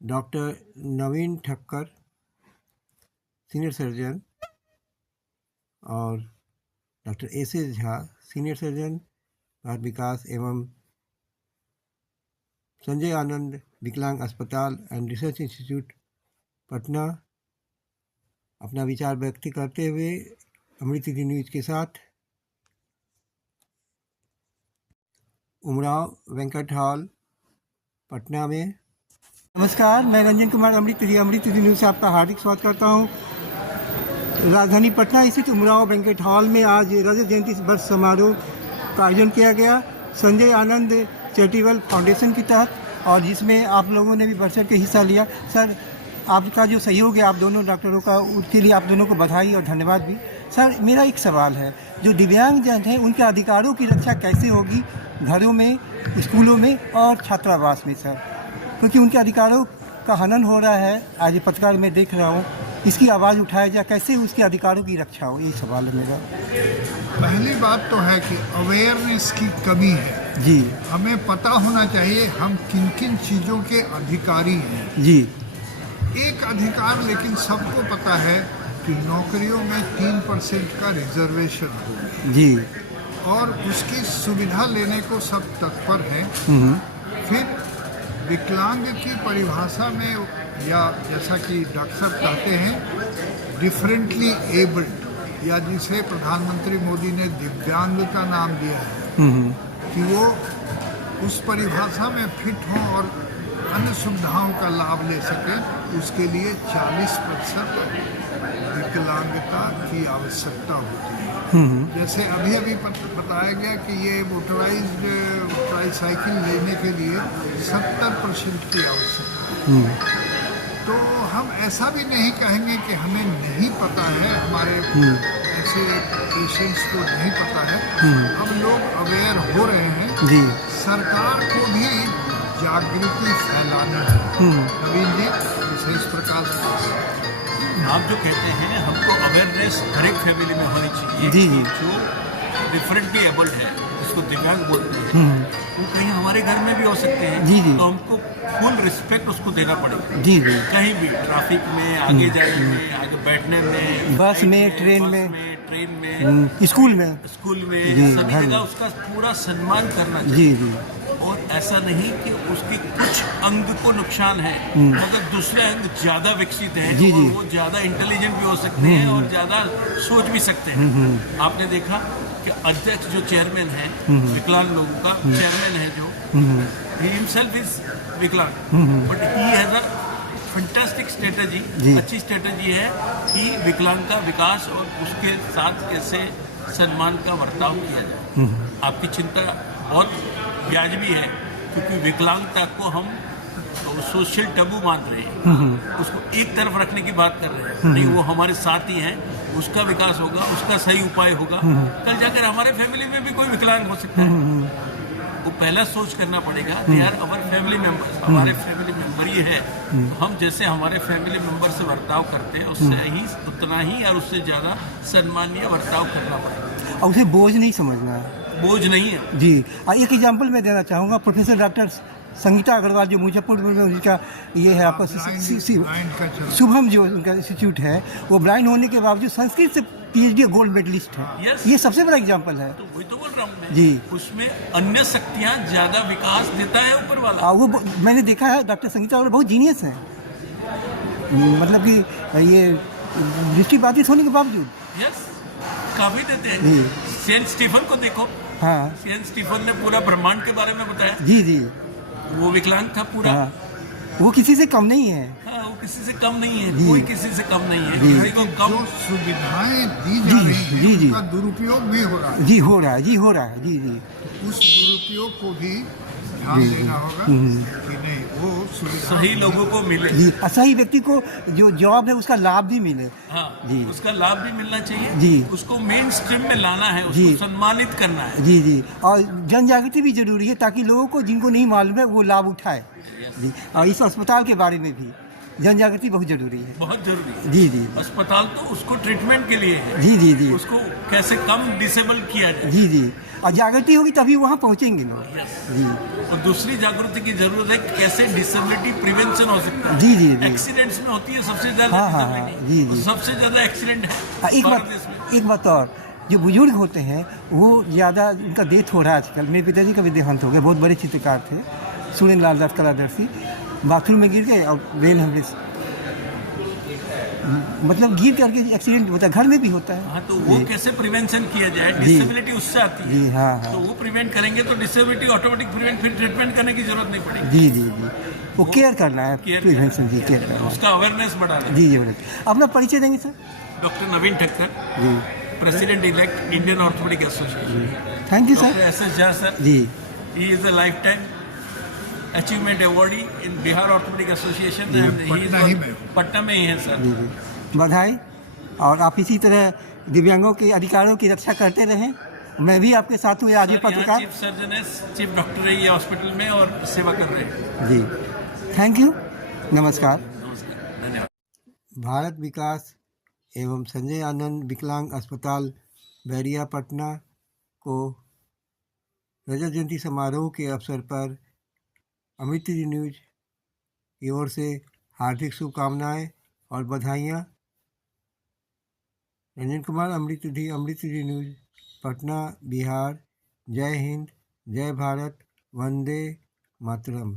Doctor Naveen Thakkar senior surgeon और doctor S Jha senior surgeon बाल विकास एवं संजय आनंद विकलांग अस्पताल एंड रिसर्च इंस्टीट्यूट पटना अपना विचार व्यक्त करते हुए अमृत न्यूज के साथ उमराव वेंकट हॉल पटना में। नमस्कार, मैं रंजन कुमार अमृत न्यूज से आपका हार्दिक स्वागत करता हूं। राजधानी पटना स्थित उमराव वेंकट हॉल में आज रजत जयंती वर्ष समारोह का आयोजन किया गया संजय आनंद चैरिटेबल फाउंडेशन के तहत, और जिसमें आप लोगों ने भी बढ़ चढ़ के हिस्सा लिया। सर, आपका जो सहयोग है आप दोनों डॉक्टरों का, उसके लिए आप दोनों को बधाई और धन्यवाद भी। सर, मेरा एक सवाल है, जो दिव्यांगजन हैं उनके अधिकारों की रक्षा कैसे होगी घरों में, स्कूलों में और छात्रावास में सर? क्योंकि उनके अधिकारों का हनन हो रहा है। आज पत्रकार में देख रहा हूँ, इसकी आवाज़ उठाया जाए, कैसे उसके अधिकारों की रक्षा हो, यही सवाल है मेरा। पहली बात तो है कि अवेयरनेस की कमी है जी। हमें पता होना चाहिए हम किन किन चीज़ों के अधिकारी हैं जी। एक अधिकार लेकिन सबको पता है कि नौकरियों में 3% का रिजर्वेशन हो जी। और उसकी सुविधा लेने को सब तत्पर हैं। फिर विकलांग की परिभाषा में, या जैसा कि डॉक्टर साहब कहते हैं डिफरेंटली एबल्ड, या जिसे प्रधानमंत्री मोदी ने दिव्यांग का नाम दिया है, कि वो उस परिभाषा में फिट हों और अन्य सुविधाओं का लाभ ले सकें, उसके लिए 40% विकलांगता की आवश्यकता होती है। जैसे अभी बताया गया कि ये मोटराइज्ड ट्राईसाइकिल लेने के लिए 70% की आवश्यकता है। तो हम ऐसा भी नहीं कहेंगे कि हमें नहीं पता है, हमारे ऐसे पेशेंट्स को नहीं पता है। अब लोग अवेयर हो रहे हैं जी। सरकार को भी जागृति फैलानी है। नवीन जी विशेष प्रकाश आप जो कहते हैं हमको अवेयरनेस हर एक फैमिली में होनी चाहिए। जी जी। जो डिफरेंटली एबल्ड है, जिसको दिव्यांग बोलते हैं, वो कहीं हमारे घर में भी हो सकते हैं। जी जी। तो हमको फुल रिस्पेक्ट उसको देना पड़ेगा। जी जी। कहीं भी ट्रैफिक में, आगे जाने में, आगे बैठने में, बस में, ट्रेन में, ट्रेन में, स्कूल में, सभी जगह उसका पूरा सम्मान करना चाहिए। जी जी। और ऐसा नहीं कि उसके कुछ अंग को नुकसान है मगर दूसरे अंग ज़्यादा विकसित है जी, और जी। वो ज़्यादा इंटेलिजेंट भी हो सकते हैं और ज़्यादा सोच भी सकते हैं। आपने देखा कि अध्यक्ष जो चेयरमैन है विकलांग लोगों का चेयरमैन है, जो ही हिमसेल्फ इज विकलांग, but he has a fantastic strategy. अच्छी स्ट्रेटजी है कि विकलांग का विकास और उसके साथ कैसे सम्मान का बर्ताव किया जाए। आपकी चिंता बहुत वाजिबी है, क्योंकि विकलांगता को हम सोशल टैबू मान रहे हैं, उसको एक तरफ रखने की बात कर रहे हैं। नहीं, वो हमारे साथ ही हैं, उसका विकास होगा, उसका सही उपाय होगा। कल जाकर हमारे फैमिली में भी कोई विकलांग हो सकता है। वो पहला सोच करना पड़ेगा कि यार अवर फैमिली मेंबर, हमारे फैमिली मेंबर ये है, तो हम जैसे हमारे फैमिली मेंबर से बर्ताव करते हैं उससे ही उतना ही और उससे ज़्यादा सम्मानीय बर्ताव करना पड़ेगा। और उसे बोझ नहीं समझना है। बोझ नहीं है जी। एक एग्जांपल मैं देना चाहूँगा, प्रोफेसर डॉक्टर संगीता अग्रवाल जो मुजफ्फरपुर में उनका ये है आपका शुभम जो उनका इंस्टीट्यूट है, वो ब्लाइंड होने के बावजूद संस्कृत से PhD गोल्ड मेडलिस्ट है। ये सबसे बड़ा एग्जांपल है। तो वही तो बोल रहा हूँ मैं। जी। उसमें अन्य शक्तियाँ ज़्यादा विकास देता है ऊपर वाला। वो मैंने देखा है डॉक्टर संगीता अग्रवाल बहुत जीनियस हैं, मतलब कि ये दृष्टिबाधित होने के बावजूद काफी देते हैं। सेंट स्टीफन को देखो। हाँ। सेंट स्टीफन ने पूरा ब्रह्मांड के बारे में बताया। जी जी। वो विकलांग था पूरा। हाँ। वो किसी से कम नहीं है। हाँ, वो किसी से कम नहीं है, कोई किसी से कम नहीं है। किसी को कम जो सुविधाएं दी जा रही हैं उनका दुरुपयोग भी हो रहा है। जी हो रहा है, जी हो रहा है। जी जी। उस दुरुपयोग को भी ध्यान देना होगा कि नहीं वो सुविधा सही लोगों को मिले। जी। सही व्यक्ति को जो जॉब है उसका लाभ भी मिले। हाँ जी। उसका लाभ भी मिलना चाहिए। जी। उसको मेन स्ट्रीम में लाना है, जी। उसको सम्मानित करना है। जी जी। और जन जागृति भी जरूरी है ताकि लोगों को जिनको नहीं मालूम है वो लाभ उठाए। जी। और इस अस्पताल के बारे में भी जन जागृति बहुत जरूरी है। बहुत जरूरी है। जी जी अस्पताल तो उसको ट्रीटमेंट के लिए है, जी जी जी उसको कैसे कम डिसेबल किया जाए। जी जी, और जागृति होगी तभी वहाँ पहुँचेंगे ना। जी और दूसरी जागृति की जरूरत है कि कैसे डिसेबिलिटी प्रिवेंशन हो सकता है। जी जी जी। एक्सीडेंट्स में होती है सबसे ज्यादा हाँ, हाँ, हाँ, disability। जी, जी। सबसे ज्यादा एक्सीडेंट है एक भारत देश में। बात, एक बात और, जो बुजुर्ग होते हैं वो ज़्यादा, उनका डेथ हो रहा है आजकल। मेरे पिताजी का भी देहांत हो गया, बहुत बड़े चित्रकार थे, सुरेंद्र लाल दास कलादर्शी। बाथरूम में गिर गए और ब्रेन हेमरेज, मतलब गिर करके एक्सीडेंट होता है, घर में भी होता है। हाँ, तो वो कैसे प्रिवेंशन किया जाए, डिसेबिलिटी उससे आती है। जी हाँ हाँ तो वो प्रिवेंट करेंगे तो डिसेबिलिटी ऑटोमेटिक प्रिवेंट, फिर ट्रीटमेंट करने की जरूरत नहीं पड़ेगी। जी जी जी, वो केयर करना है, केयर प्रिवेंशन जी, केयर करना है। उसका अवेयरनेस बढ़ाना है। जी जी बड़े, अपना परिचय देंगे sir? Doctor Naveen Thakkar, ji, president elect Indian orthopaedic association. Thank you doctor sir. S S. Jha sir, जी he is a lifetime achievement awardee in Bihar Orthopedic Association and he is Patna ही में। पटना में ही है सर। जी जी, बधाई। और आप इसी तरह दिव्यांगों के अधिकारों की रक्षा करते रहें। मैं भी आपके साथ हूँ आज ये सर, यहाँ पत्रकार। चीफ सर्जन है, चीफ डॉक्टर है ये हॉस्पिटल में और सेवा कर रहे हैं। जी, थैंक यू, नमस्कार। नमस्कार, धन्यवाद। भारत विकास एवं संजय आनंद विकलांग अस्पताल बैरिया पटना को रजत जयंती समारोह के अवसर पर अमृत न्यूज की ओर से हार्दिक शुभकामनाएं और बधाइयाँ। रंजन कुमार अमृत न्यूज पटना बिहार। जय हिंद, जय भारत, वंदे मातरम।